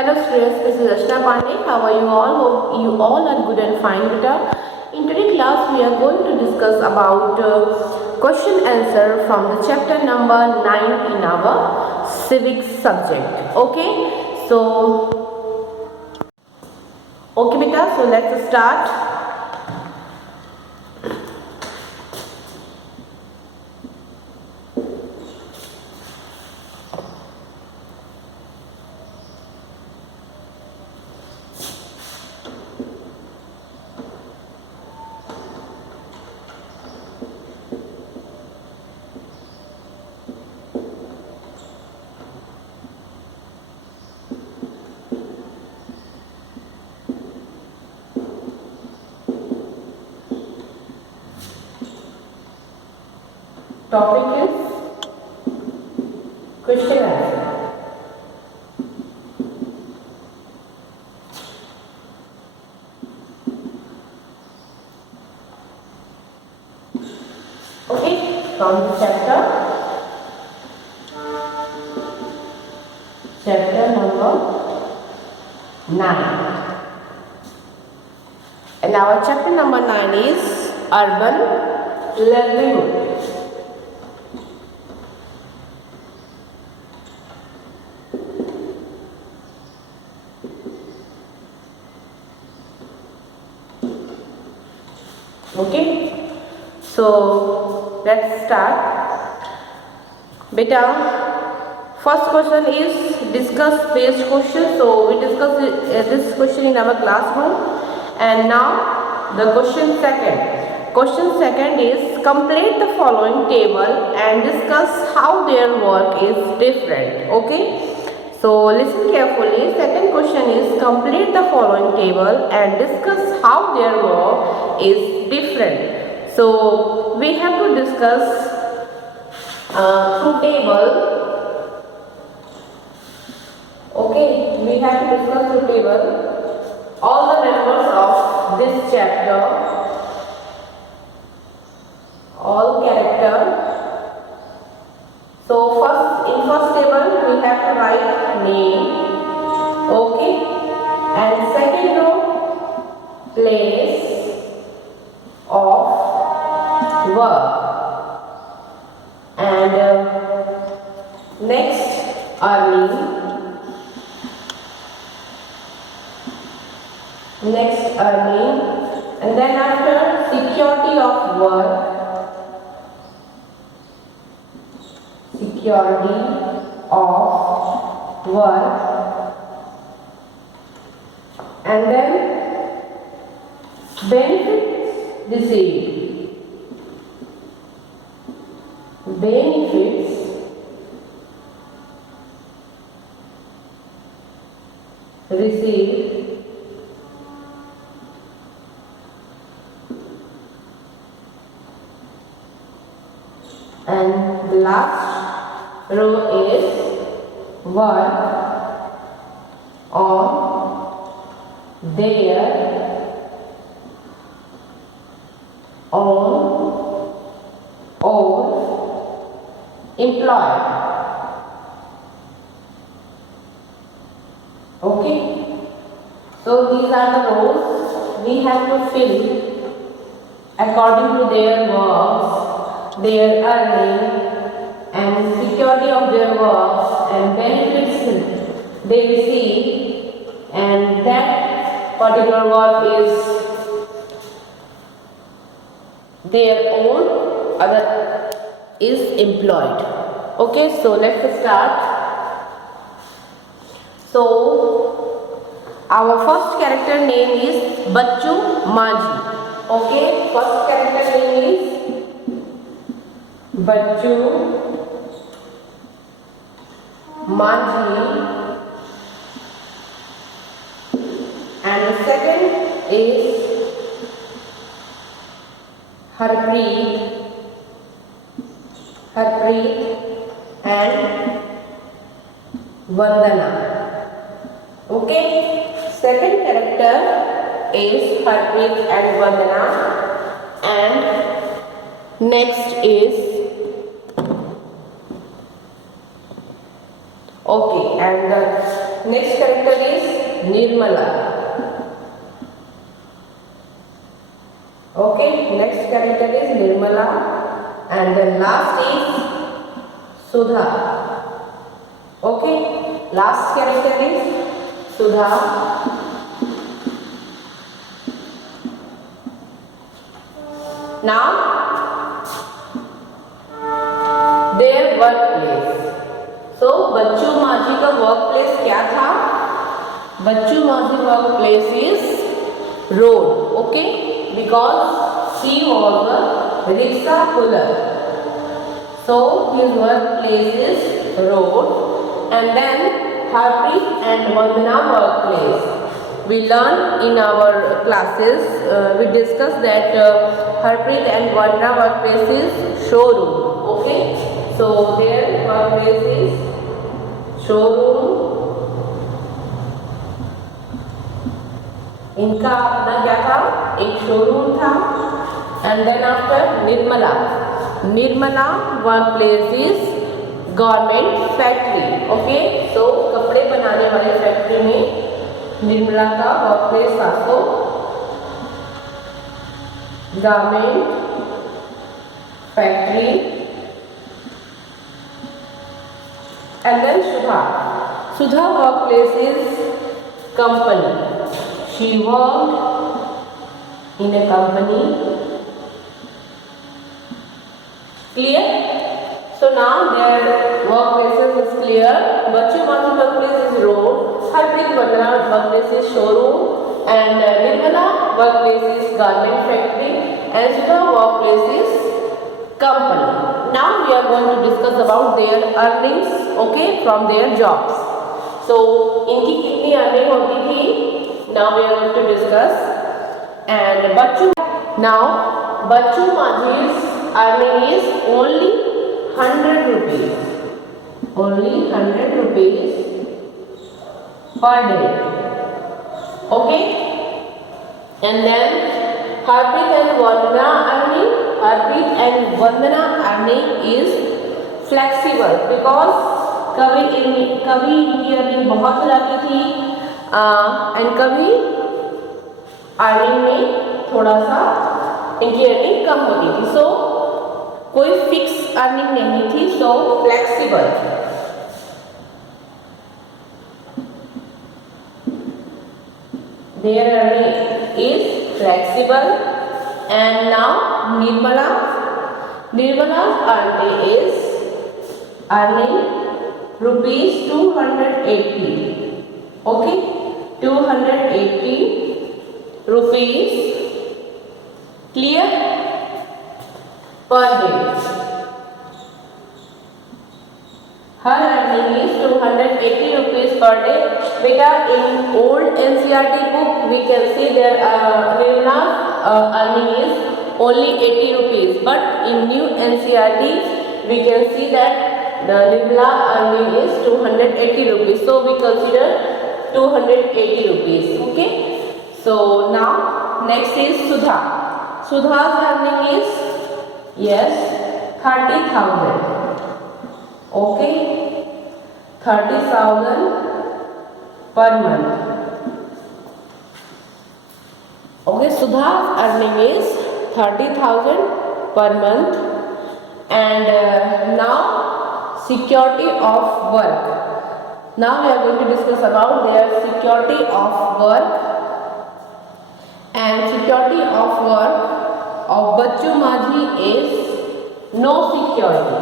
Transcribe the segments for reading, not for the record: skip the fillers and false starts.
Hello students, this is Ashna Pandey. How are you all? Hope you all are good and fine with us. In today's class, we are going to discuss about question answer from the chapter number 9 in our civics subject. Okay beta, so let's start. Topic is question answer. Okay, from the chapter number 9. And our chapter number 9 is urban livelihood. Okay, so let's start. Beta, first question is discuss based question. So we discussed this question in our classroom, and now the question second. Question second is complete the following table and discuss how their work is different. Okay. So listen carefully. Second question is complete the following table and discuss how their work is different. So we have to discuss through table. Okay, we have to discuss through table all the members of this chapter, all character. So in first table we have to write name, okay, and second row place of work, and next earning, and then after security of work, and then benefits received, and the last row is work on their own or employed. Okay, so these are the rows we have to fill according to their works, their earning, and security of their works, and benefits they receive, and that particular work is their own, other is employed. Okay, so let's start. So our first character name is Bachchu Manjhi. Okay, first character name is Bachchu Manjhi, and the second is Harpreet and Vandana. Okay, second character is Harpreet and Vandana, and next is Okay, and the Next character is Nirmala. Okay, next character is Nirmala, and the last is Sudha. Okay, last character is Sudha. Now their workplace. So बच्चू माझी का workplace क्या था? बच्चू माझी workplace is road. Okay, because he was a rickshaw puller. So his workplace is road. And then Harpreet and Vandana workplace. We learn in our classes, we discussed that Harpreet and Vandana workplace is showroom. Okay, so their workplace is showroom. इनका अपना क्या था? एक showroom था. And then after Nirmala workplace is garment factory. Okay, so कपड़े बनाने वाले factory में निर्मला का वर्कप्लेस था. तो garment factory. And then Sudha workplace is company. She worked in a company. Clear? So now their workplaces is clear. Bachchu Mathi workplace is road. Harpreet Vandana workplace is showroom. And Nirmala workplace is garment factory. And Sudha workplace is company. Now we are going to discuss about their earnings. Okay, from their jobs. So इनकी कितनी earning होती थी? Now we are going to discuss. And Bachchu Mathi's earning is only 100 rupees. Only 100 rupees per day. Okay? And then Harpreet and Vandana earning is flexible because कभी इनकी earning बहुत हो जाती थी एंड कभी अर्निंग में थोड़ा सा इनकी अर्निंग कम होती थी. सो कोई फिक्स अर्निंग नहीं थी. सो flexible. Their earning is flexible. And now Nirmala's earning is earning rupees 280. Okay, 280 rupees. Clear? Per day. Her earning is 280 rupees per day. Beta, in old NCERT book we can see their Nirmala's earning is only 80 rupees. But in new NCERT we can see that the Nirmala earning is 280 rupees. So we consider 280 rupees. Okay. So now next is Sudha. Sudha's earning is 30,000. Okay, 30,000 per month. Okay, Sudha's earning is 30,000 per month. And now security of work. Now we are going to discuss about their security of work. And security of work of Bachchu Mathi is no security.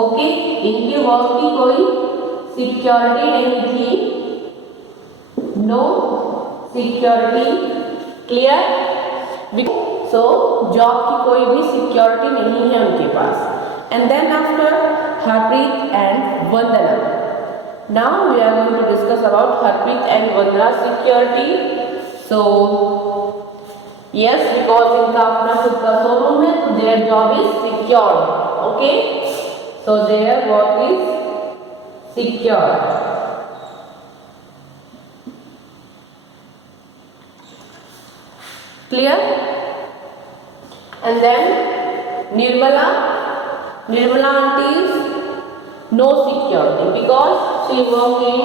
Okay, इनके work की कोई security नहीं थी. No security. Clear? So job की कोई भी security नहीं है उनके पास. And then after Harpreet and Vandana. Now we are going to discuss about Harpreet and Vandana security. So yes, because इनका अपना खुद का शोरूम है, तो their job is secured. Okay. So their work is secure. Clear? And then Nirmala auntie is no security because she works in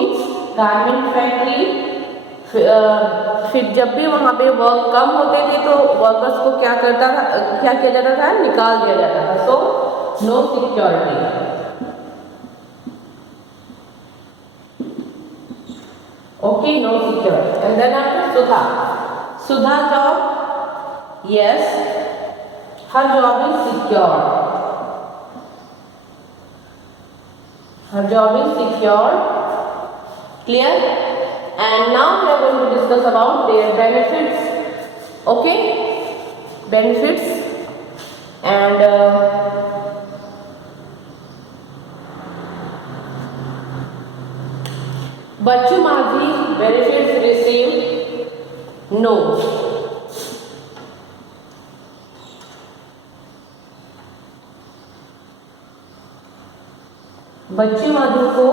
garment factory, फिर जब भी वहाँ पे वर्क कम होते थे तो वर्कर्स को क्या किया जाता था, निकाल दिया जाता था. So no security. Okay, no security. And then after Sudha job, yes, her job is secure. Her job is secure. Clear? And now we are going to discuss about their benefits. Okay, benefits. And Bachchu माझी benefits received, no. बच्चू माधु को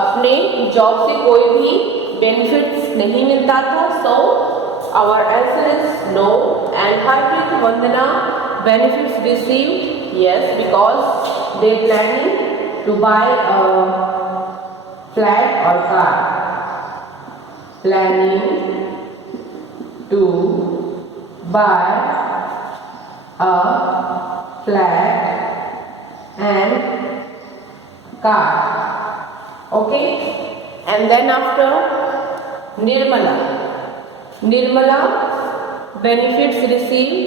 अपने job से कोई भी benefits नहीं मिलता था. So our answer is no. And Harpreet Vandana benefits received, yes, because they planning to buy a flat or car. Planning to buy a flat and car. Okay, and then after Nirmala benefits received.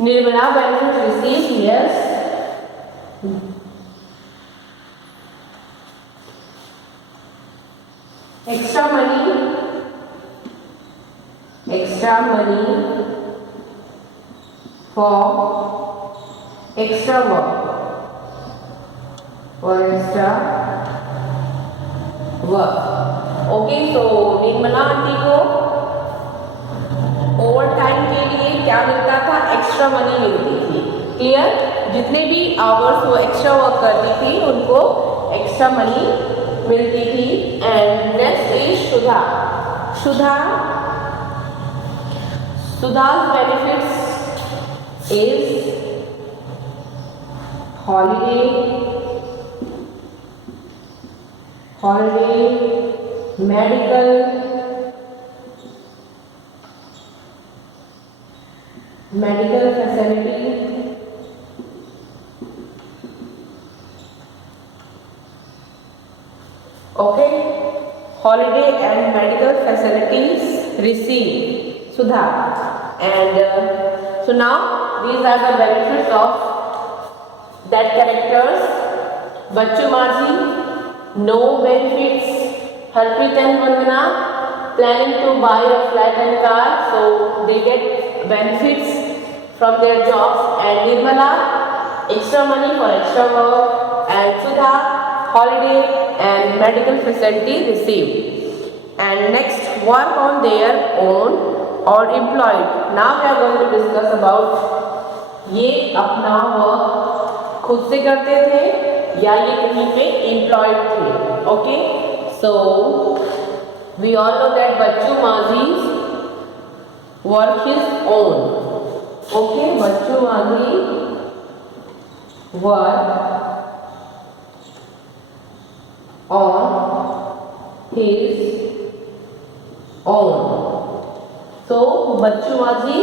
Nirmala benefits received, yes. Extra money for extra work. Okay, तो Nirmala aunty को over time के लिए क्या मिलता था, extra money मिलती थी. Clear? जितने भी आवर्स वो एक्स्ट्रा वर्क करती थी उनको एक्स्ट्रा मनी मिलती थी. And next is Sudha's benefits is holiday, medical, facility, okay, holiday and medical facilities received Sudha. And so now these are the benefits of that characters. Bachchu माझी, no benefits. Harpreet and Vandana planning to buy a flat and car, so they get benefits from their jobs. And Nirmala, extra money for extra work. And Sudha, holiday and medical facility received. And next, work on their own or employed. Now we are going to discuss about ये अपना work खुद से करते थे या ये कहीं पे एम्प्लॉयड थे. Okay, so we all know that Bachchu Majhi's work his own. Okay, Bachchu Majhi work on his own. तो बच्चू माझी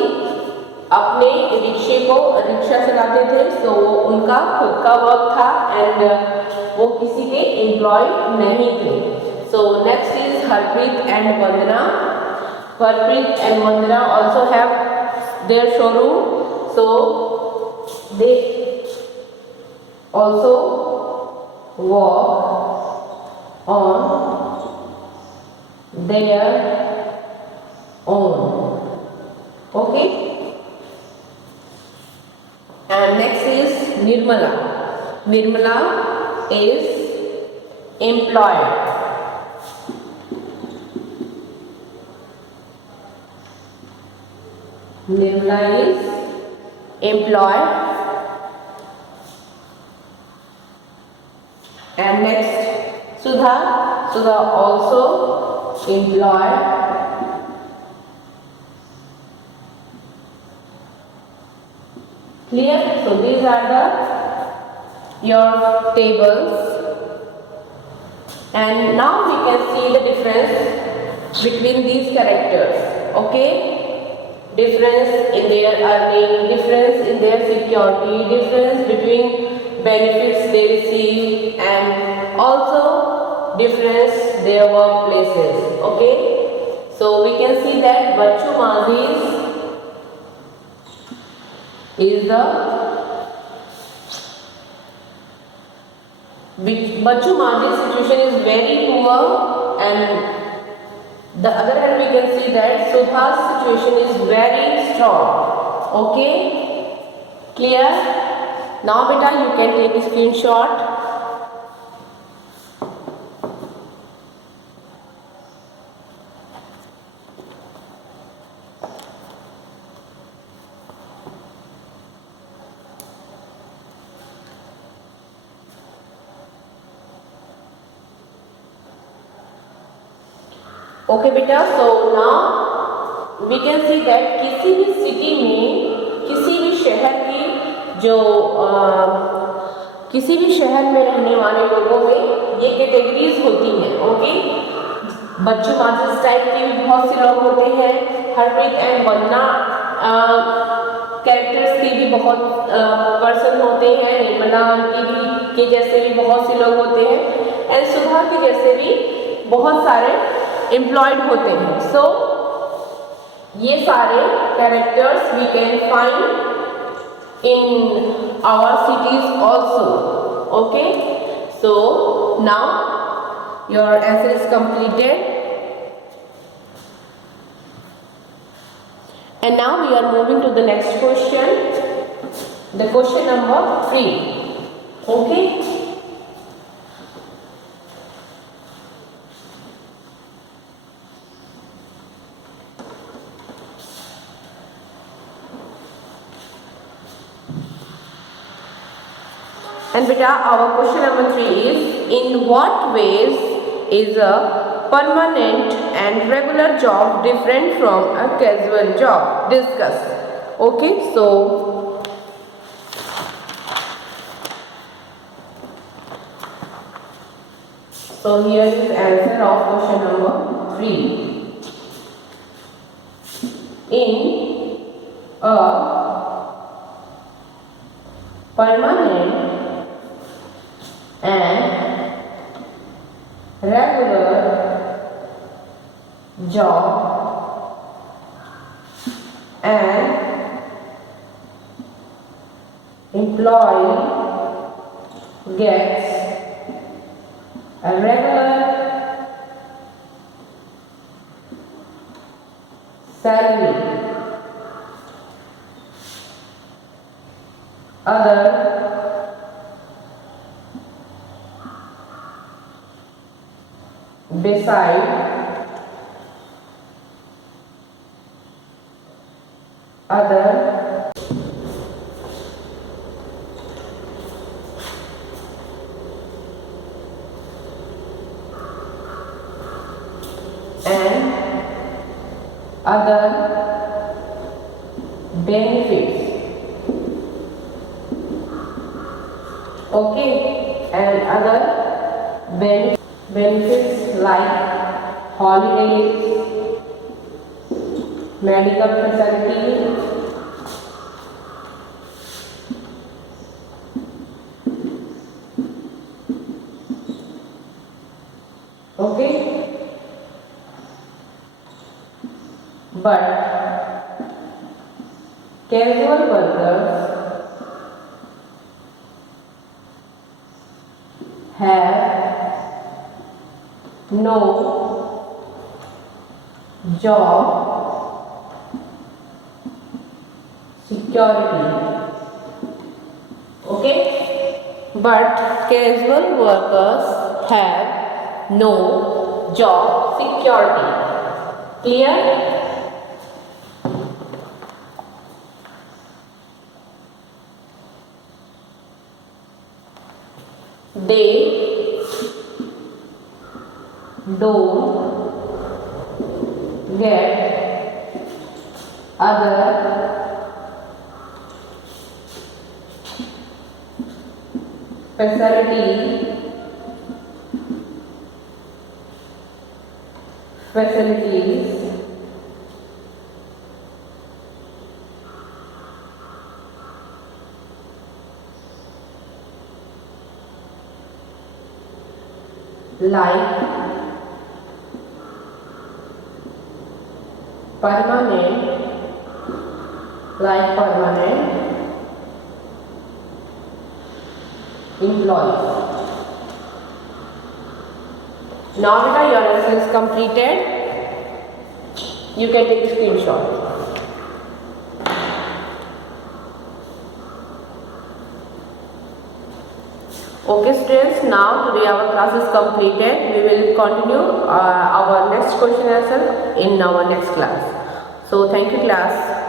अपने रिक्शा चलाते थे. सो उनका खुद का वर्क था एंड वो किसी के एम्प्लॉय नहीं थे. So next is Harpreet and Vandana. Harpreet and Vandana also have their showroom. So they also work on their own. Okay, and next is Nirmala. Nirmala is employed. Nirmala is employed. And next Sudha also employed. Clear? So these are the your tables. And now we can see the difference between these characters. Okay? Difference in their earning, difference in their security, difference between benefits they receive, and also difference their workplaces. Okay? So we can see that Bachchu Mazi's is the Bachchu Mazi's situation is very poor, and the other hand we can see that Sudha's situation is very strong. Okay? Clear? Now beta you can take a screenshot. Okay बेटा, so now we can see that किसी भी city में, किसी भी शहर की जो किसी भी शहर में रहने वाले लोगों में ये कैटेगरीज होती हैं. ओके, बच्चू माजिद टाइप के भी बहुत से लोग होते हैं, हरप्रीत एंड बन्ना कैरेक्टर्स के भी बहुत पर्सन होते हैं, निर्मला आंटी भी के जैसे भी बहुत से लोग होते हैं, एंड सुधा के जैसे भी बहुत सारे एम्प्लॉयड होते हैं. सो ये सारे characters we can find in our cities also. Okay, so now your answer is completed. And now we are moving to the next question, the question number 3. Okay. And beta, our question number 3 is, in what ways is a permanent and regular job different from a casual job? Discuss. Okay, so here is answer of question number 3. In a permanent and regular job, an employee gets a regular salary. Other decide other and other benefits. Okay, and other benefits like holidays, medical facilities, okay, but casual workers have no job security. Okay, but casual workers have no job security. Clear? They don't get other facility facilities like permanent employees. Now beta your lesson is completed. You can take a screenshot. Okay students, now today our class is completed. We will continue our next question answer in our next class. So thank you class.